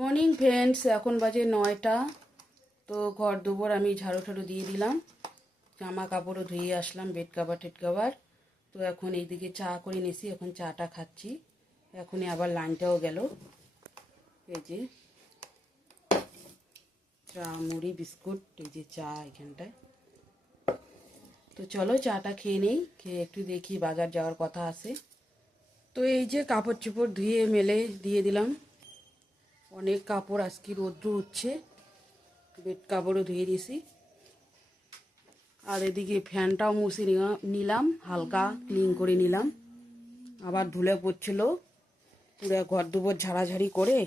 Morning friends, এখন বাজে 9টা। তো ঘর দুপুর আমি ঝাড়ু ঠাড়ু দিয়ে দিলাম, জামা কাপড়ও ধুয়ে আসলাম, বেড কাভার টেড কাভার। তো এখন এইদিকে চা করে নিয়েছি, এখন চাটা খাচ্ছি। এখনই আবার লাইনটাও গেল। এই যে চা, মুড়ি, বিস্কুট, এই যে চা এখানটায়। তো চলো চাটা খেয়ে নেই, খেয়ে একটু দেখি, বাজার যাওয়ার কথা আছে। তো এই যে কাপড় চোপড় ধুয়ে মেলে দিয়ে দিলাম। অনেক কাপড়, আজকে রৌদ্র উঠছে। বেড কাপড়ও ধুয়ে দিয়েছি। আর এদিকে ফ্যানটাও মুছে নিলাম, হালকা ক্লিন করে নিলাম। আবার ধুলে পড়ছিল, পুরো ঘর দুপুর ঝাড়াঝাড়ি করে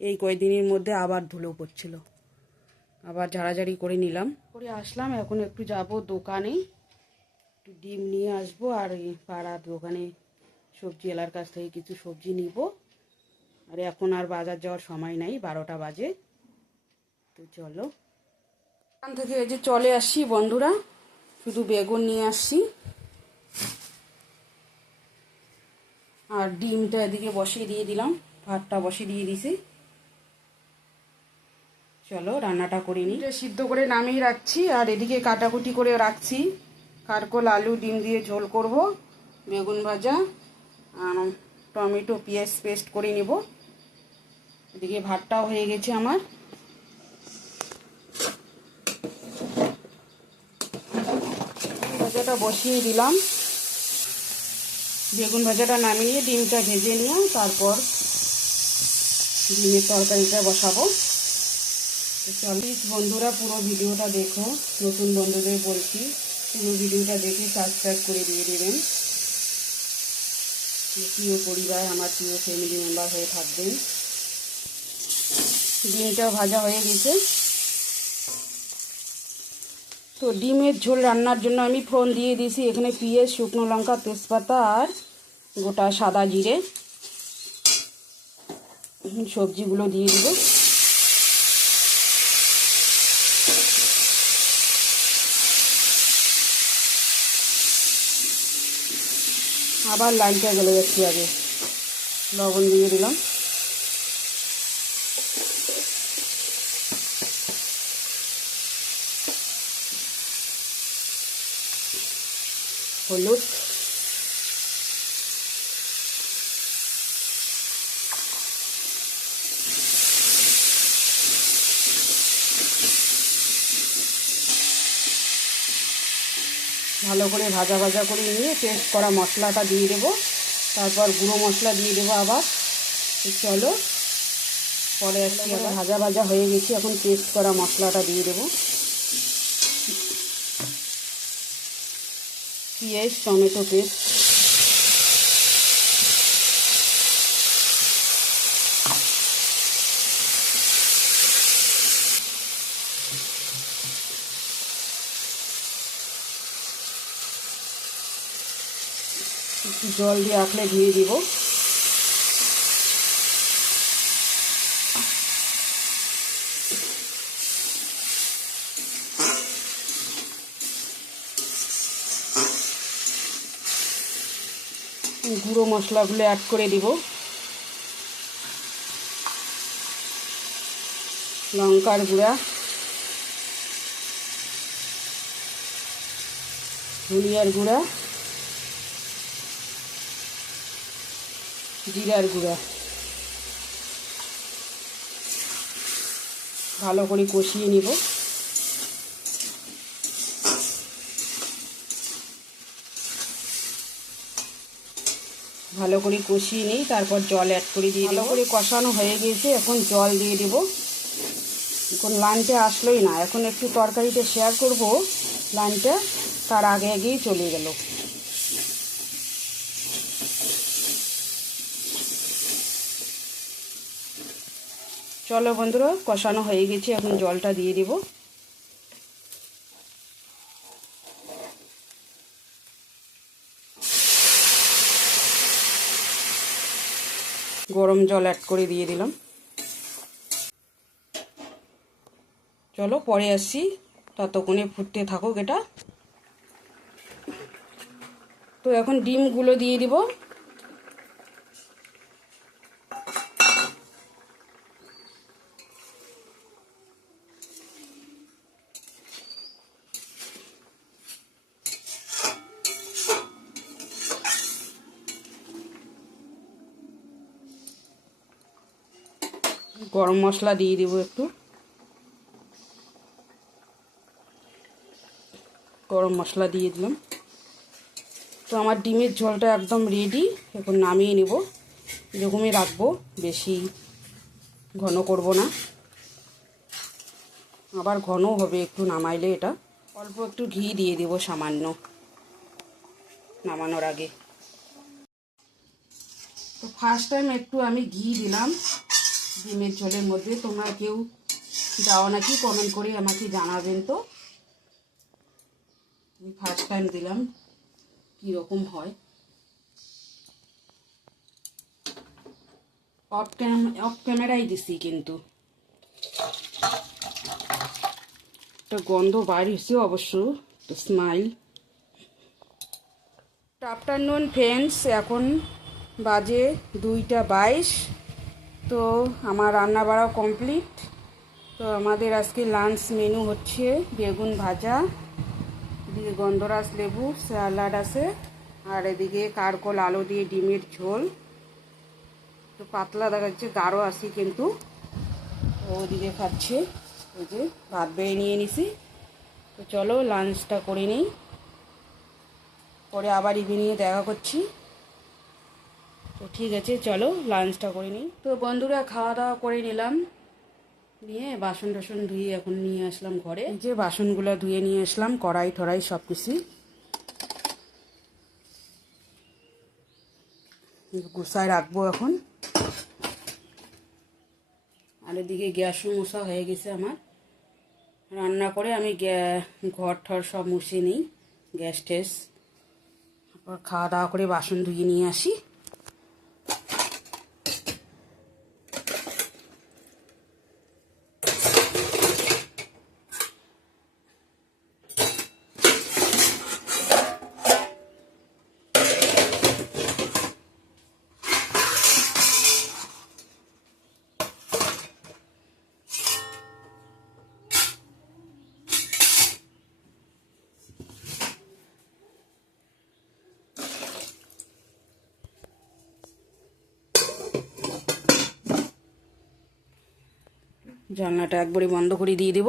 এই কয়েকদিনের মধ্যে আবার ধুলো পড়ছিল, আবার ঝাড়াঝাড়ি করে নিলাম, করে আসলাম। এখন একটু যাব দোকানে, একটু ডিম নিয়ে আসবো। আর এই পাড়ার দোকানে সবজি এলার কাছ থেকে কিছু সবজি নিব। আর এখন আর বাজার যাওয়ার সময় নাই, 12টা বাজে। তো চলো, দোকান থেকে এই যে চলে আসছি বন্ধুরা, শুধু বেগুন নিয়ে আসছি। আর ডিমটা এদিকে বসিয়ে দিয়ে দিলাম, ভাতটা বসিয়ে দিয়ে দিছি। চলো রান্নাটা করে নিই। সিদ্ধ করে নামিয়ে রাখছি, আর এদিকে কাটাকুটি করে রাখছি। কারকোল, আলু, ডিম দিয়ে ঝোল করব, বেগুন ভাজা, টমেটো, পেঁয়াজ পেস্ট করে নেব। এদিকে ভাতটাও হয়ে গেছে আমার। ভাজাটা বসিয়ে দিলাম, বেগুন ভাজাটা নামিয়ে ডিমটা ভেজে নিয়ে তারপর ডিমের তরকারিটা বসাবো। প্লিজ বন্ধুরা পুরো ভিডিওটা দেখো, নতুন বন্ধুদের বলছি পুরো ভিডিওটা দেখে সাবস্ক্রাইব করে দিয়ে দেবেন। প্রিয় পরিবার, আমার প্রিয় ফ্যামিলি মেম্বার হয়ে থাকবেন। ডিমটাও ভাজা হয়ে গেছে। তো ডিমের ঝোল রান্নার জন্য আমি ফোড়ন দিয়ে দিয়েছি এখানে পেঁয়াজ, শুকনো লঙ্কা, তেজপাতা আর গোটা সাদা জিরে। সবজিগুলো দিয়ে দিব। আবার লাইনটা গেলে যাচ্ছি, আগে লবণ দিয়ে দিলাম, হলুদ, ভালো করে ভাজা ভাজা করে নিয়ে পেস্ট করা মশলাটা দিয়ে দেবো। তারপর গুঁড়ো মশলা দিয়ে দেবো আবার। চলো পরে আসছি। আবার ভাজা ভাজা হয়ে গেছে, এখন পেস্ট করা মশলাটা দিয়ে দেবো। পেঁয়াজ, টমেটো পেস্ট, একটু জল দিয়ে আঁকলে ধুয়ে দিব। গুঁড়ো মশলাগুলো অ্যাড করে দিব। লঙ্কার গুঁড়া, ধনিয়ার গুঁড়া, জিরার গুঁড়া, ভালো করে কষিয়ে নিব। ভালো করে কষিয়ে নিই, তারপর জল অ্যাড করে দিয়ে ভালো করে কষানো হয়ে গেছে, এখন জল দিয়ে দেব। এখন লাইনটা আসলোই না, এখন একটু তরকারিতে শেয়ার করব। লাইনটা তার আগে আগেই চলে গেল। চলো বন্ধুরা, কষানো হয়ে গেছে, এখন জলটা দিয়ে দেব। গরম জল অ্যাড করে দিয়ে দিলাম। চলো পরে আসছি, ততক্ষণে ফুটতে থাকুক এটা। তো এখন ডিমগুলো দিয়ে দিব। গরম মশলা দিয়ে দেবো একটু, গরম মশলা দিয়ে দিলাম। তো আমার ডিমের ঝোলটা একদম রেডি। এখন নামিয়ে নেব, এরকমই রাখবো, বেশি ঘন করব না, আবার ঘন হবে একটু নামাইলে। এটা অল্প একটু ঘি দিয়ে দেবো সামান্য নামানোর আগে। তো ফার্স্ট টাইম একটু আমি ঘি দিলাম ডিমের ঝোলের মধ্যে। তোমরা কেউ দাও নাকি কমেন্ট করে আমাকে জানাবেন। তো আমি ফার্স্ট টাইম দিলাম, কীরকম হয়। অফ ক্যামেরাই দিছি, কিন্তু একটা গন্ধ বাইর হয়েছে অবশ্য, তো স্মাইল। আফটারনুন ফ্রেন্ডস, এখন বাজে 2টা 22। তো আমার রান্না বাড়া কমপ্লিট। তো আমাদের আজকে লাঞ্চ মেনু হচ্ছে বেগুন ভাজা, এদিকে গন্ধরাজ লেবু স্যালাড আছে, আর এদিকে কারকল আলু দিয়ে ডিমের ঝোল। তো পাতলা দেখা যাচ্ছে, গাঢ় আছি কিন্তু। ওদিকে খাচ্ছে, ওই যে ভাত বেড়ে নিয়ে নিছি। তো চলো লাঞ্চটা করে নিই, পরে আবার ইভিনিংয়ে দেখা করছি। তো ঠিক আছে, চলো লাঞ্চটা করে নিই। তো বন্ধুরা খাওয়া দাওয়া করে নিলাম, নিয়ে বাসন টাসন ধুয়ে এখন নিয়ে আসলাম ঘরে। এই যে বাসনগুলো ধুয়ে নিয়ে আসলাম, কড়াই টড়াই সব কিছু গুছায় রাখবো এখন। আর এদিকে গ্যাসও মোছা হয়ে গেছে আমার। রান্না করে আমি ঘর ঠর সব মুছে নিই, গ্যাস ট্যাস। তারপর খাওয়া দাওয়া করে বাসন ধুয়ে নিয়ে আসি। জানলাটা একবারে বন্ধ করে দিয়ে দেব।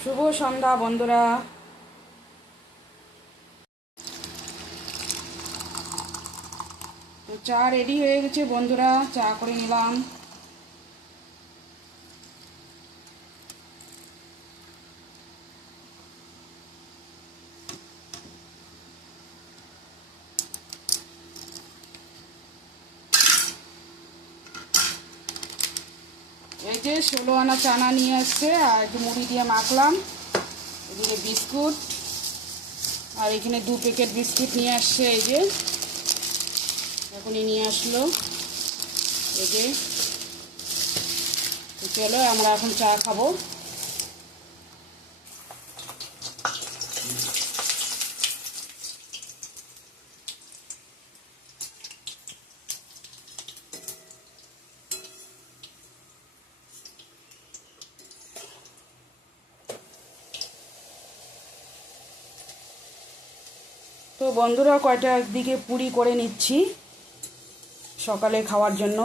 শুভ সন্ধ্যা বন্ধুরা। তো চা রেডি হয়ে গেছে বন্ধুরা, চা করে নিলাম। এই যে 16 আনা চানা নিয়ে আসছে, আর একটু মুড়ি দিয়ে মাখলাম। এদিকে বিস্কুট, আর এখানে 2 প্যাকেট বিস্কুট নিয়ে আসছে। এই যে এখনই নিয়ে আসলো, এই যে। তো চলো আমরা এখন চা খাবো। তো বন্ধুরা কয়টা দিকে পুরি করে নিচ্ছি সকালে খাওয়ার জন্য।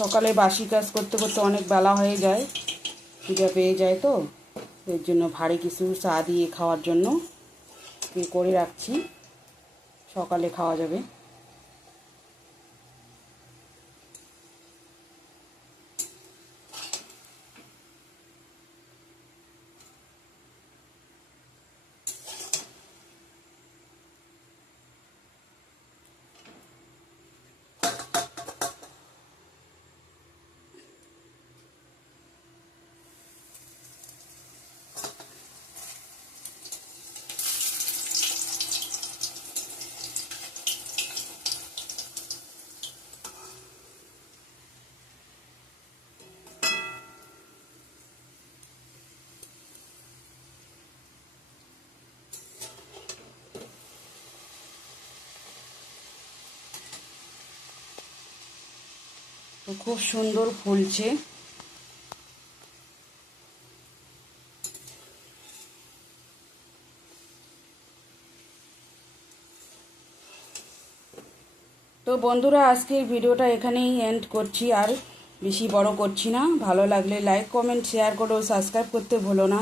সকালে বাসি কাজ করতে করতে অনেক বেলা হয়ে যায়, খিদে পেয়ে যায়। তো এর জন্য ভারী কিছু চা দিয়ে খাওয়ার জন্য করে রাখছি, সকালে খাওয়া যাবে। তো খুব সুন্দর ফুলছে। তো তো বন্ধুরা, আজকের ভিডিওটা এখানেই এন্ড করছি, আর বেশি বড় করছি না। ভালো লাগলে লাইক কমেন্ট শেয়ার করো, সাবস্ক্রাইব করতে ভুলো না।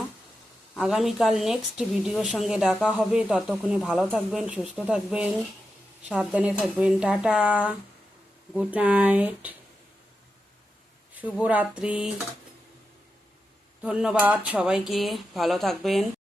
আগামীকাল নেক্সট ভিডিওর সঙ্গে দেখা হবে। ততক্ষণে ভালো থাকবেন, সুস্থ থাকবেন, সাবধানে থাকবেন। টাটা, গুড নাইট, শুভরাত্রি। ধন্যবাদ সবাইকে, ভালো থাকবেন।